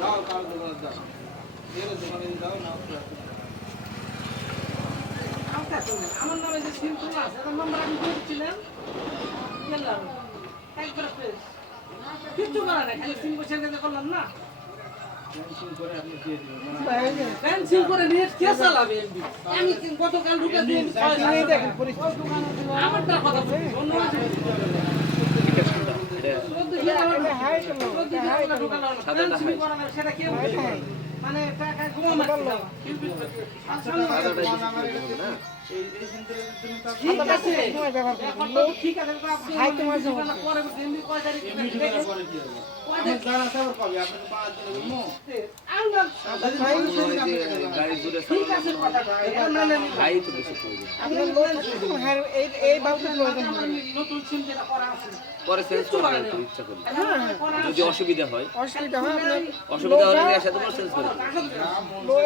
যাও কার দোকানে যাও, এর দোকানে যাও না। আমার নামে যে সিম তোলা আছে তার নাম্বার আমি দিয়েছিলাম, গেলাম একবার ফ্রেশ কিছু করা নাই, খালি সিম বসে নিয়ে করলাম না। পেন্সিল করে নিয়ে কে চালাবে এমবি? আমি গতকাল ঢুকে দিয়ে আমারটা কথা বলি ধন্যবাদ। সেটা কেউ মানে টাকা কম আসলো ঠিক আছে, ঠিক আছে ভাই তোমার জীবনে পরে দিন কয় তারিখ পরে চেঞ্জ করবেন একটু ইচ্ছা করি, যদি অসুবিধা হয় অসুবিধা হলে এর সাথে চেঞ্জ করবেন।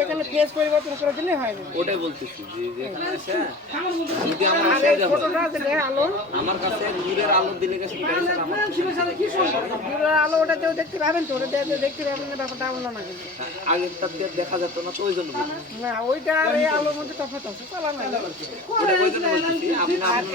এখানে ফেস পরিবর্তন করে দিলে হয় না। ওটাই বলতেছি যে এখানে এসে যদি আমার অসুবিধা হয়, আমার কাছে দূরের আলো দিলে গেছে দূরের আলো ওটাতেও দেখতে পাবেন তো, ওটা দেখতে পাবেন না, ব্যাপারটা এমন না কিন্তু। আগেরটা দেখা যেত না তো ওই জন্য না ওইটা আর এই আলোর মধ্যে তফাৎ আছে, চালানো ওটা ওই জন্য বলতেছি। আপনি